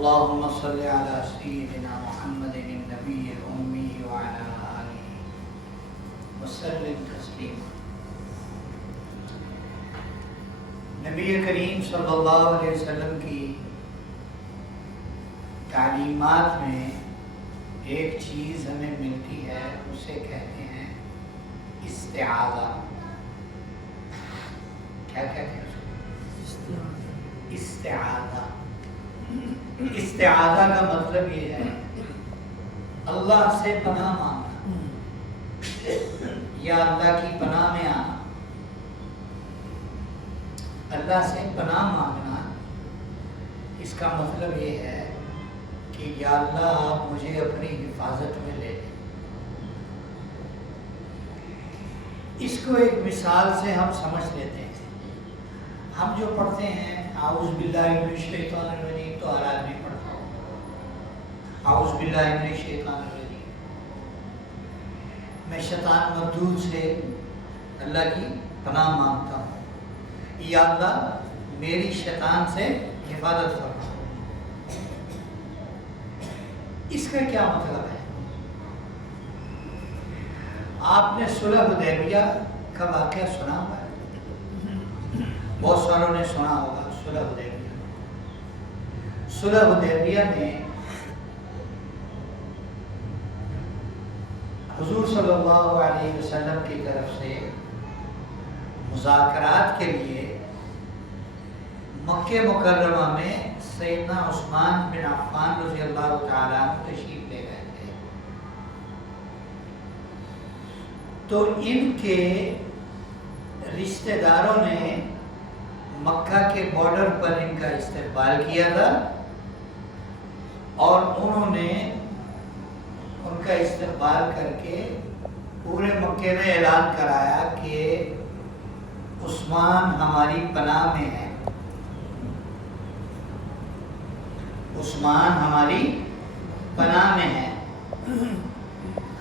اللهم صل على سيدنا محمد النبي الأمي وعلى آله وسلم تسليما۔ نبی کریم صلی اللہ علیہ وسلم کی تعلیمات میں ایک چیز ہمیں ملتی ہے، اسے کہتے ہیں استعاذہ۔ کیا کہتے ہیں؟ استعاذہ۔ استعاذہ کا مطلب یہ ہے اللہ سے پناہ مانگنا یا اللہ کی پناہ میں آنا۔ اللہ سے پناہ مانگنا، اس کا مطلب یہ ہے کہ یا اللہ آپ مجھے اپنی حفاظت میں لے لیں۔ اس کو ایک مثال سے ہم سمجھ لیتے ہیں۔ ہم جو پڑھتے ہیں اعوذ باللہ من الشیطان الرجیم، تو ہر آدمی پڑھتا ہوں اعوذ باللہ من الشیطان الرجیم، میں شیطان مردود سے اللہ کی پناہ مانگتا ہوں، یا اللہ میری شیطان سے حفاظت فرما۔ اس کا کیا مطلب ہے؟ آپ نے صلح حدیبیہ کا واقعہ سنا ہوا ہے، بہت ساروں نے سنا ہوگا صلح حدیبیہ۔ صلح حدیبیہ میں حضور صلی اللہ علیہ وسلم کی طرف سے مذاکرات کے لیے مکہ مکرمہ میں سیدنا عثمان بن عفان رضی اللہ تعالیٰ عنہ تشریف لے گئے تھے، تو ان کے رشتہ داروں نے مکہ کے بارڈر پر ان کا استقبال کیا تھا، اور انہوں نے ان کا استقبال کر کے پورے مکے میں اعلان کرایا کہ عثمان ہماری پناہ میں ہے، عثمان ہماری پناہ میں ہے،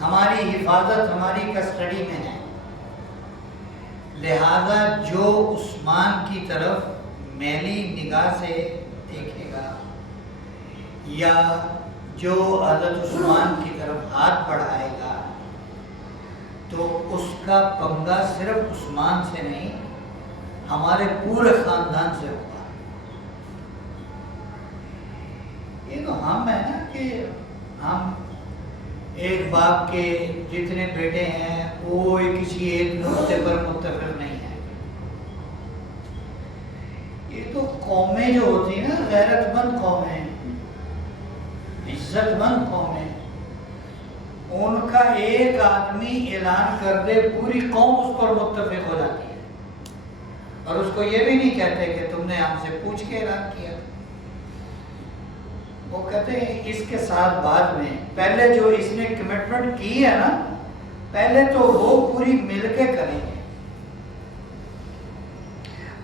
ہماری حفاظت ہماری کسٹڈی میں ہے، لہذا جو عثمان کی طرف میلی نگاہ سے دیکھے گا یا جو حضرت عثمان کی طرف ہاتھ بڑھائے گا تو اس کا پنگا صرف عثمان سے نہیں ہمارے پورے خاندان سے ہوگا۔ یہ تو ہم ہے نا کہ ہم ایک باپ کے جتنے بیٹے ہیں وہ کسی ایک نقطے پر متفق نہیں ہے۔ یہ تو قومیں جو ہوتی ہیں نا، غیرت مند قومیں، عزت مند قومیں، ان کا ایک آدمی اعلان کر دے پوری قوم اس پر متفق ہو جاتی ہے، اور اس کو یہ بھی نہیں کہتے کہ تم نے ہم سے پوچھ کے اعلان کیا۔ وہ کہتے ہیں اس کے ساتھ بعد میں پہلے جو اس نے کمٹمنٹ کی ہے نا، پہلے تو وہ پوری مل کے کریں گے،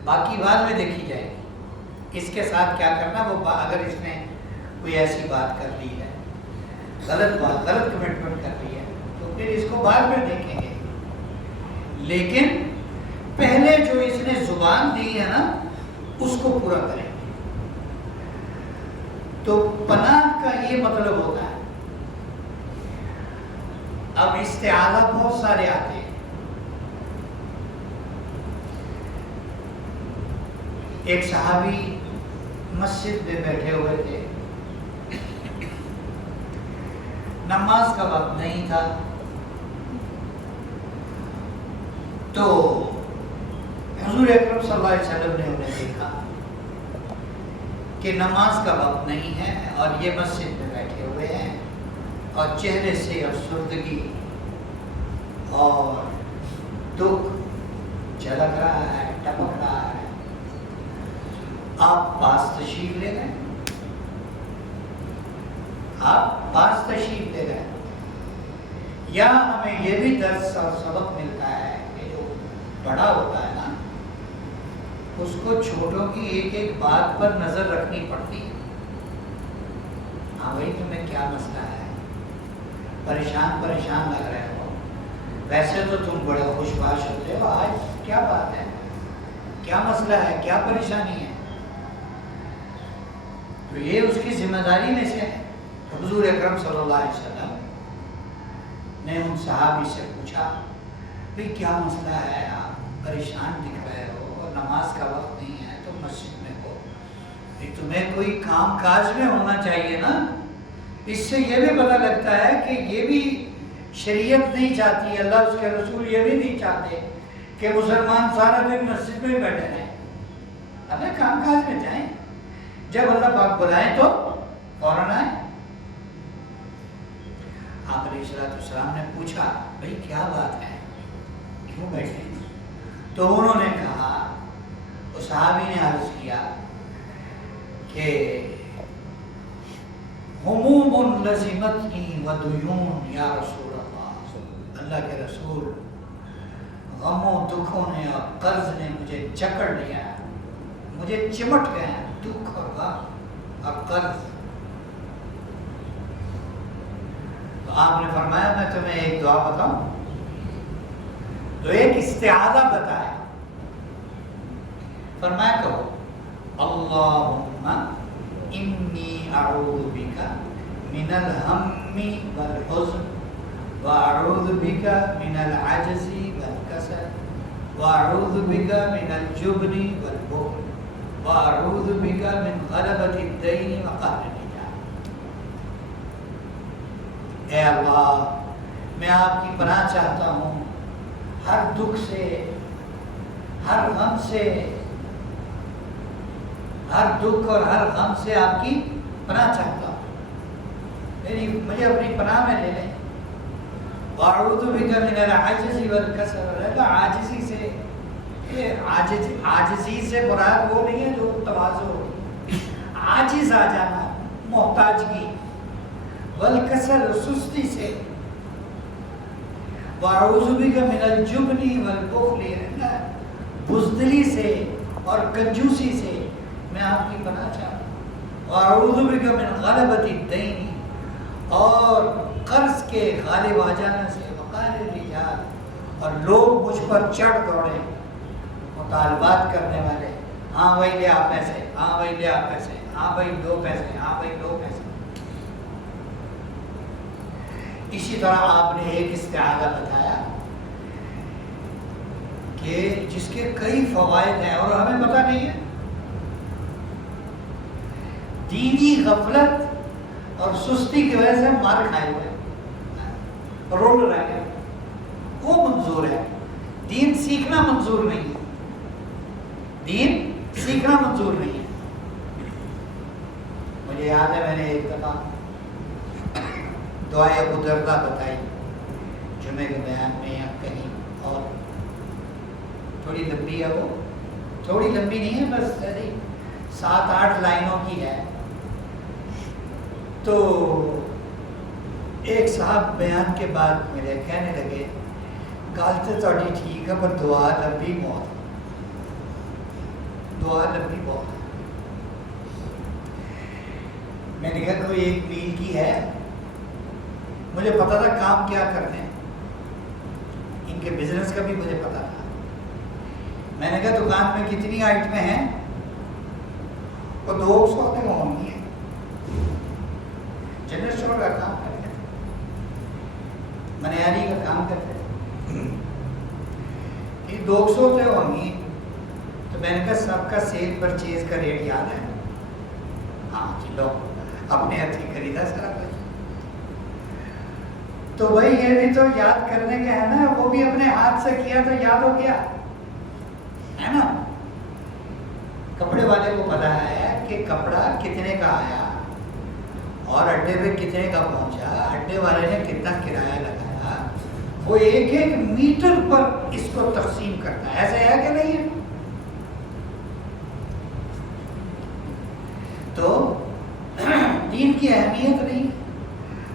باقی بعد میں دیکھی جائے گی اس کے ساتھ کیا کرنا۔ وہ اگر اس نے کوئی ایسی بات کر لی ہے، غلط بات، غلط کمٹمنٹ کر لی ہے، تو پھر اس کو بعد میں دیکھیں گے، لیکن پہلے جو اس نے زبان دی ہے نا اس کو پورا کریں گے۔ تو پناہ کا یہ مطلب ہوتا ہے۔ اب استعاذہ بہت سارے آتے ہیں۔ ایک صحابی مسجد میں بیٹھے ہوئے تھے، نماز کا وقت نہیں تھا، تو حضور اکرم صلی اللہ علیہ وسلم نے انہیں دیکھا کہ نماز کا وقت نہیں ہے اور یہ مسجد میں بیٹھے ہوئے ہیں اور چہرے سے افسردگی اور دکھ جھلک رہا ہے، ٹپک رہا ہے۔ آپ پاس تشریف لے گئے، آپ پاس تشریف لے گئے۔ یا ہمیں یہ بھی درس اور سبق ملتا ہے کہ جو بڑا ہوتا ہے نا، اس کو چھوٹوں کی ایک ایک بات پر نظر رکھنی پڑتی ہے۔ ہاں بھائی تمہیں کیا مسئلہ ہے، پریشان لگ رہے ہو، ویسے تو تم بڑے خوش باش ہوتے ہو، آج کیا بات ہے، کیا مسئلہ ہے، کیا پریشانی ہے؟ تو یہ اس کی ذمہ داری میں سے ہے. حضور اکرم صلی اللہ علیہ وسلم نے ان صحابی سے پوچھا بھئی کیا مسئلہ ہے، آپ پریشان دکھ رہے ہو اور نماز کا وقت نہیں ہے تو مسجد میں ہو، تمہیں کوئی کام کاج میں ہونا چاہیے نا. اس سے یہ بھی پتہ لگتا ہے کہ یہ بھی شریعت نہیں چاہتی، اللہ اس کے رسول یہ بھی نہیں چاہتے کہ مسلمان سارا دن مسجد میں بیٹھے رہیں. اپنے کام کاج میں جائیں، جب اللہ پاک بلائیں تو فوراً آئیں. آپ علیہ السلام نے پوچھا بھئی کیا بات ہے، کیوں بیٹھے؟ تو انہوں نے کہا، اس صحابی نے عرض کیا کہ ہموم لزمتنی و دیون یا رسول اللہ، اللہ کے رسول، غموں دکھوں نے اور قرض نے مجھے جکڑ لیا ہے، مجھے چمٹ گئے ہیں دکھ اور غم اور قرض. تو آپ نے فرمایا میں تمہیں ایک دعا بتاؤں. تو ایک استعاذہ بتایا، فرمایا کہو اللہم انی اعوذ بک من الہم والحزن واعوذ بک من العجز والکسل واعوذ بک من الجبن والبخل واعوذ بک من غلبۃ الدین وقہر الرجال. اے اللہ میں آپ کی پناہ چاہتا ہوں ہر دکھ سے، ہر غم سے، ہر دکھ اور ہر غم سے آپ کی پناہ چاہتا ہوں، یعنی مجھے اپنی پناہ میں لے لیں. وَأَعُوذُ بِكَ مِنَ الْعَجْزِ وَالْكَسَلِ، عاجزی سے، عاجزی سے مراد وہ نہیں ہے جو تواضع ہو، عاجز آ جانا، محتاجگی، والکسل سستی سے، وَأَعُوذُ بِكَ مِنَ الْجُبْنِ وَالْبُخْلِ بزدلی سے اور کنجوسی سے میں آپ کی پناہ چاہتا ہوں. وَأَعُوذُ بِكَ مِنْ غَلَبَةِ الدَّيْنِ اور قرض کے غالب آ جانے سے، وقہر الرجال اور لوگ مجھ پر چڑھ دوڑے، مطالبات کرنے والے، ہاں بھائی لے آپ پیسے، ہاں بھائی لے آپ پیسے، ہاں بھائی دو پیسے، ہاں بھائی دو پیسے. اسی طرح آپ نے ایک استعاذہ بتایا کہ جس کے کئی فوائد ہیں اور ہمیں پتہ نہیں ہے. دینی غفلت اور سستی کی وجہ سے مار کھائے ہوئے، رول رہ گئے، وہ منظور ہے. دین سیکھنا منظور نہیں ہے، دین سیکھنا منظور نہیں ہے. مجھے یاد ہے میں نے ایک دفعہ دعائے ابو دردہ بتائی جمعے کے بیان میں یا کہیں اور، تھوڑی لمبی ہے، وہ تھوڑی لمبی نہیں ہے، بس 7-8 لائنوں کی ہے. تو ایک صاحب بیان کے بعد میرے کہنے لگے گل تو تھوڑی ٹھیک ہے پر دعا لمبی بہت، دعا لمبی بہت. میں نے کہا کوئی 1 میل کی ہے. مجھے پتا تھا کام کیا کرتے ہیں، ان کے بزنس کا بھی مجھے پتا تھا. میں نے کہا دکان میں کتنی آئٹمیں ہیں؟ وہ 200 تک ہوں گی. جنرل اسٹور کا کام کرتے ہیں، منیاری کا کام کرتے ہیں، یہ 200 تک ہوں گی. تو میں نے کہا سب کا سیل پرچیز کا ریٹ یاد ہے؟ ہاں چلو اپنے ہاتھی خریدا سارا کچھ. تو بھائی یہ بھی تو یاد کرنے کے ہے نا، وہ بھی اپنے ہاتھ سے کیا تو یاد ہو گیا ہے نا. کپڑے والے کو پتا ہے کہ کپڑا کتنے کا آیا اور اڈے پہ کتنے کا پہنچا، اڈے والے نے کتنا کرایہ لگایا، وہ 1-1 میٹر پر اس کو تقسیم کرتا ہے. ایسے ہے کہ نہیں ہے؟ تو دین کی اہمیت نہیں.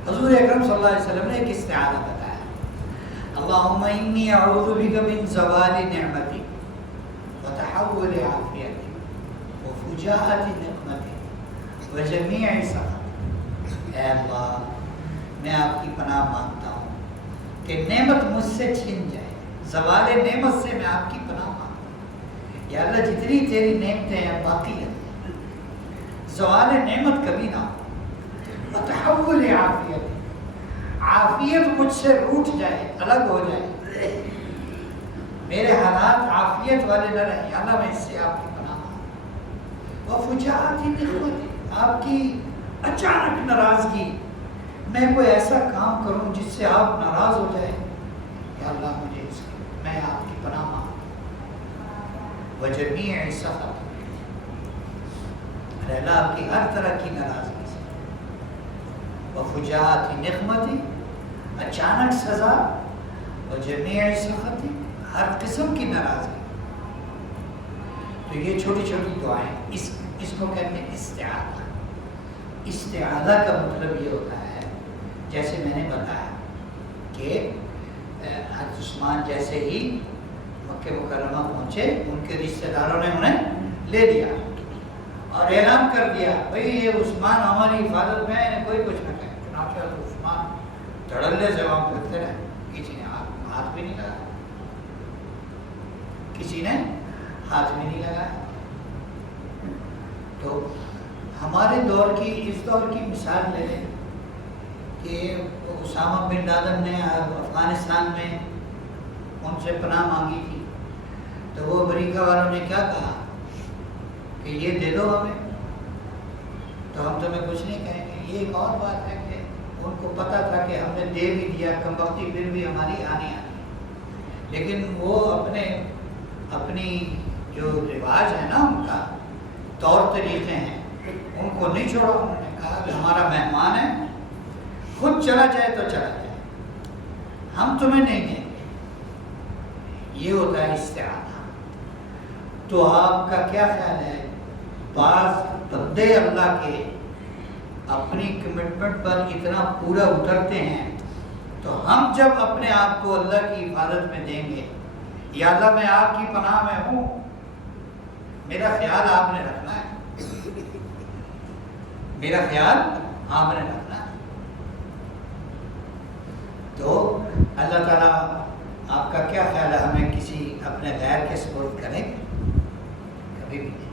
حضور اکرم صلی اللہ علیہ وسلم نے ایک استعاذہ بتایا، اللہم انی اعوذ بک من زوال نعمتی وتحول عافیتی وفجاءت نقمتی وجمیع سخط. اے اللہ میں آپ کی پناہ مانگتا ہوں کہ نعمت مجھ سے چھن جائے، زوال نعمت سے میں آپ کی پناہ مانگتا ہوں. یا اللہ جتنی تیری نعمتیں ہیں باقی ہیں، زوال نعمت کبھی نہ ہو، وتحول عافیت، عافیت مجھ سے روٹ جائے، الگ ہو جائے، میرے حالات عافیت والے نہ رہیں، یا اللہ میں اس سے آپ کی پناہ، وفجاعت نقمت، آپ کی اچانک ناراضگی، میں کوئی ایسا کام کروں جس سے آپ ناراض ہو جائیں، یا اللہ مجھے اس کی، میں آپ کی پناہ مانگتا ہوں، وجمیع سخط، اللہ آپ کی ہر طرح کی ناراضگی سے، وفجاعت نقمتی، اچانک سزا، وجمیع سخط، ہر قسم کی ناراضگی۔ تو یہ چھوٹی چھوٹی دعائیں، اس کو کہتے ہیں استعاذہ۔ استعاذہ کا مطلب یہ ہوتا ہے، جیسے میں نے بتایا کہ حضرت عثمان جیسے ہی مکہ مکرمہ پہنچے، ان کے رشتہ داروں نے انہیں لے لیا اور اعلان کر دیا بھئی یہ عثمان ہماری حفاظت میں ہے، کوئی کچھ نہ کہے۔ چنانچہ عثمان دھڑلے سے وہاں پھرتے رہے، کسی نے ہاتھ بھی نہیں لگایا، کسی نے ہاتھ بھی نہیں لگایا۔ تو ہمارے دور کی، اس دور کی مثال لے لیں کہ اسامہ بن لادن نے افغانستان میں ان سے پناہ مانگی تھی، تو وہ امریکہ والوں نے کیا کہا کہ یہ دے دو ہمیں تو ہم تمہیں کچھ نہیں کہیں گے۔ یہ ایک اور بات ہے کہ ان کو پتہ تھا کہ ہم نے دے بھی دیا، کمبختی پھر بھی ہماری آنی آنی، لیکن وہ اپنی جو رواج ہے نا، ان کا طور طریقے ہیں، ان کو نہیں چھوڑا۔ انہوں نے کہا کہ ہمارا مہمان ہے، خود چلا جائے تو چلا جائے، ہم تمہیں نہیں دیں گے۔ یہ ہوتا ہے استعاذہ۔ تو آپ کا کیا خیال ہے، بعض بندے اللہ کے اپنی کمٹمنٹ پر اتنا پورا اترتے ہیں، تو ہم جب اپنے آپ کو اللہ کی حفاظت میں دیں گے، یا اللہ میں آپ کی پناہ میں ہوں، میرا خیال آپ نے رکھنا ہے، میرا خیال آپ نے رکھنا ہے۔ تو اللہ تعالیٰ آپ کا کیا خیال ہے، ہمیں کسی اپنے غیر کے سپرد کریں گے؟ کبھی بھی نہیں۔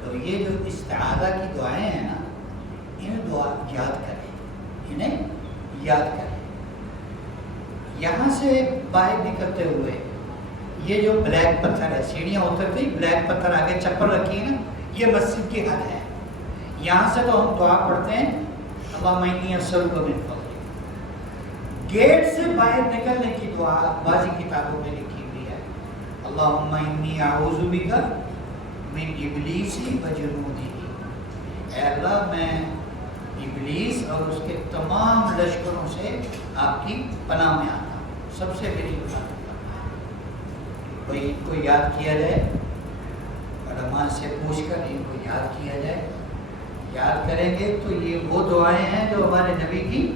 تو یہ جو استعاذہ کی دعائیں ہیں نا، انہیں دعا یاد کریں، انہیں یاد کریں۔ یہاں سے باہر نکلتے ہوئے یہ جو بلیک پتھر ہے، سیڑھیاں اترتی بلیک پتھر آگے چپل رکھی ہے نا، یہ مسجد کی حد ہے۔ یہاں سے تو ہم دعا پڑھتے ہیں اللہم انی اسألک من فضلک۔ گیٹ سے باہر نکلنے کی دعا بعضی کتابوں میں لکھی ہوئی ہے، اللہم انی اعوذ بک من ابلیس و جنودہ۔ اے اللہ میں ابلیس اور اس کے تمام لشکروں سے آپ کی پناہ میں آتا ہوں۔ سب سے بڑی حفاظت کرنا ہے۔ کوئی ان کو یاد کیا جائے، علماء سے پوچھ کر ان کو یاد کیا جائے۔ یاد کریں گے تو یہ وہ دعائیں ہیں جو ہمارے نبی کی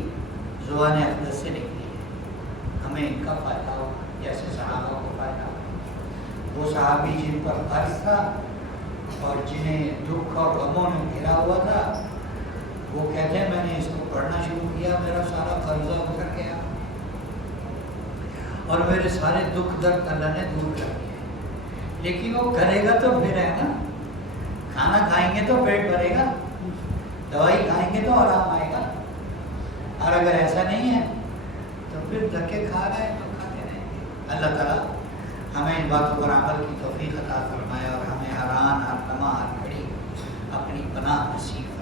زبان اقدس سے نکلی ہیں، ہمیں ان کا فائدہ ہو، جیسے صحابہ کو فائدہ ہو۔ وہ صحابی جن پر قرض تھا اور جنہیں دکھ اور غموں نے گھیرا ہوا تھا، وہ کہتے ہیں میں نے اس کو پڑھنا شروع کیا، میرا سارا قرضہ اتر گیا اور میرے سارے دکھ درد اللہ نے دور کر دیے۔ لیکن وہ کرے گا تو پھر ہے نا، کھانا کھائیں گے تو پیٹ بھرے گا، دوائی کھائیں گے تو آرام آئے گا، اور اگر ایسا نہیں ہے تو پھر دھکے کھا رہے ہیں تو کھاتے رہیں گے۔ اللہ تعالیٰ ہمیں ان باتوں پر عمل کی توفیق عطا فرمائے اور ہمیں ہر آن ہر لمحہ ہر گھڑی اپنی پناہ نصیب فرمائے۔